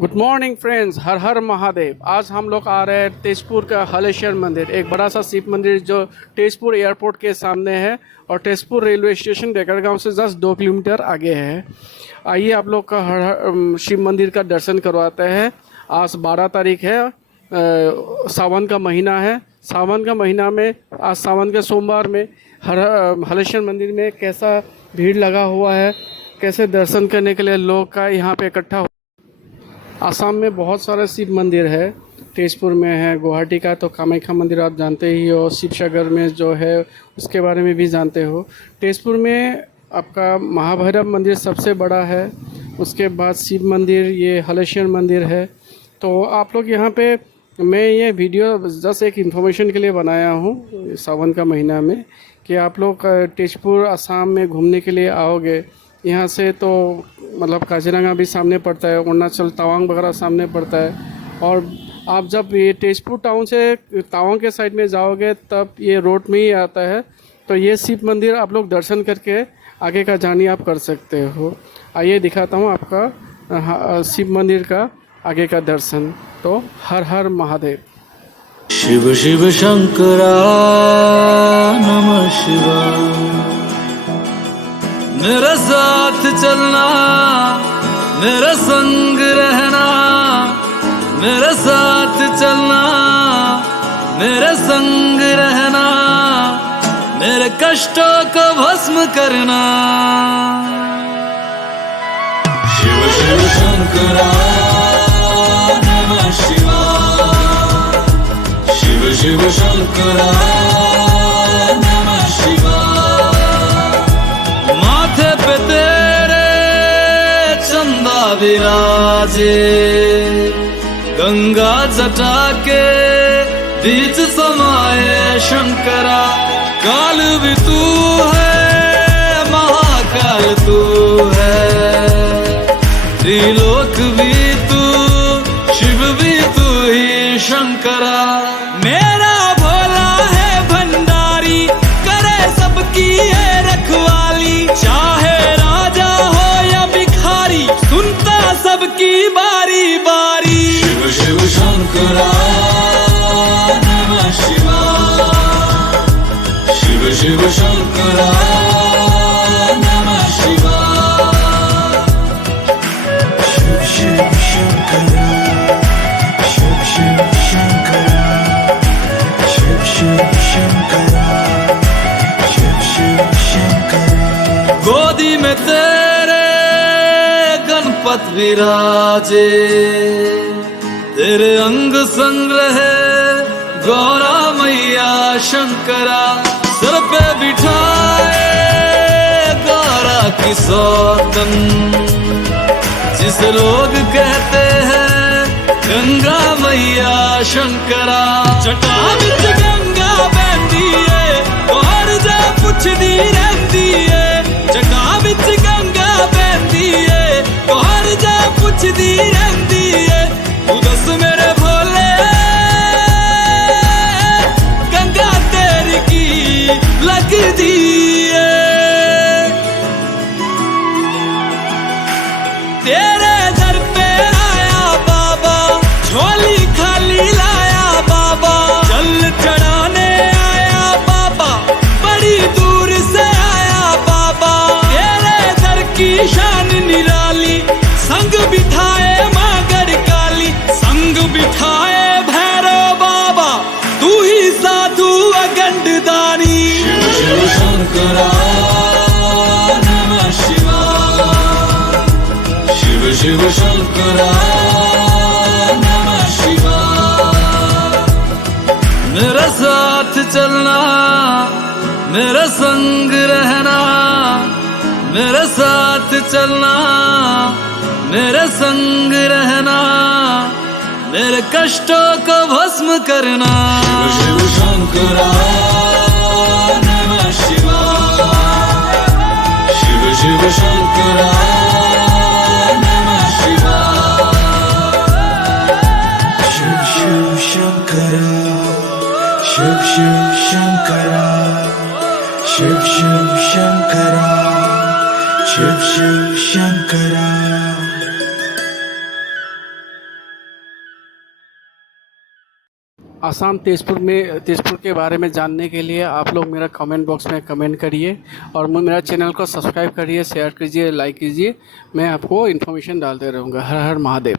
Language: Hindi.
गुड मॉर्निंग फ्रेंड्स, हर हर महादेव। आज हम लोग आ रहे हैं तेजपुर का हलेश्वर मंदिर, एक बड़ा सा शिव मंदिर जो तेजपुर एयरपोर्ट के सामने है और तेजपुर रेलवे स्टेशन डेकरगांव से जस्ट 2 किलोमीटर आगे है। आइए आप लोग का हर शिव मंदिर का दर्शन करवाते हैं। आज 12 तारीख है, सावन का महीना है। सावन का महीना में आज सावन के सोमवार में हलेश्वर मंदिर में कैसा भीड़ लगा हुआ है, कैसे दर्शन करने के लिए लोग का यहाँ पे इकट्ठा। आसाम में बहुत सारे शिव मंदिर है, तेजपुर में है, गुवाहाटी का तो कामाख्या मंदिर आप जानते ही हो, शिवसागर में जो है उसके बारे में भी जानते हो। तेजपुर में आपका महाभैरव मंदिर सबसे बड़ा है, उसके बाद शिव मंदिर ये हलेश्वर मंदिर है। तो आप लोग यहाँ पे, मैं ये वीडियो जस्ट एक इन्फॉर्मेशन के लिए बनाया हूँ सावन का महीना में, कि आप लोग तेजपुर आसाम में घूमने के लिए आओगे यहाँ से तो मतलब काजीरंगा भी सामने पड़ता है, अरुणाचल तवांग वगैरह सामने पड़ता है। और आप जब ये तेजपुर टाउन से तवांग के साइड में जाओगे तब ये रोड में ही आता है। तो ये शिव मंदिर आप लोग दर्शन करके आगे का जर्नी आप कर सकते हो। आइए दिखाता हूँ आपका शिव मंदिर का आगे का दर्शन। तो हर हर महादेव। शिव शिव शंकरा नमः शिवाय। मेरे साथ चलना, मेरे संग रहना, मेरे साथ चलना, मेरे संग रहना, मेरे कष्टों को भस्म करना। शिव शिव शंकरा नमः शिवाय। शिव शिव शंकरा नमः शिवाय। माथे पे तेरे चंदा विराजे, गंगा जटा के बीच समाये शंकरा। काल भी तू है, महाकाल तू है, त्रिलोक भी तू, शिव भी तू ही शंकरा। मेरा भोला है भंडारी, करे सबकी है रखवाली। चाहे राजा हो या भिखारी, सुनता सबकी बारी बारी। शिव शिव शंकरा नमः शिवाय। शिव शिव शंकरा नमः शिवाय। शिव शिव शंकरा, शिव शिव शंकरा, शिव शिव शंकरा, शिव शिव शंकरा। गोदी में तेरे गणपत विराजे, तेरे अंग संग रहे गौरा मैया शंकरा। सर पे बिठाए गौरा की सौतन, जिसे लोग कहते हैं गंगा मैया शंकरा। जटा बिच गंगा बहती है और जा पुछदी रहती है। जटा बिच गंगा बहती है और जा पुछदी रहती है। तू दस मेरे भोले, गंगा तेरी की लगदी है। तेरे दर पे आया बाबा, झोली खाली लाया बाबा। जल चढ़ाने आया बाबा, बड़ी दूर से आया बाबा। तेरे दर की शान निराली, संग बिठाए मागर काली, संग बिठाए भैरव बाबा, तू ही साधु अगंड दानी। शिव शिव शंकरा नमः शिवाय। शिव शिव शंकरा नमः शिवाय। मेरे साथ चलना, मेरे संग रहना, मेरे साथ चलना, मेरे संग रहना, मेरे कष्टों को भस्म करना। शिव शिव शंकरा नमः शिवाय। शिव शिव शंकरा नमः शिवाय। शिव शिव शंकरा, शिव शिव शंकरा, शिव शिव शंकरा, शिव शिव शंकरा। आसाम तेजपुर के बारे में जानने के लिए आप लोग मेरा कमेंट बॉक्स में कमेंट करिए और मेरा चैनल को सब्सक्राइब करिए, शेयर कीजिए, लाइक कीजिए। मैं आपको इन्फॉर्मेशन डालते रहूँगा। हर हर महादेव।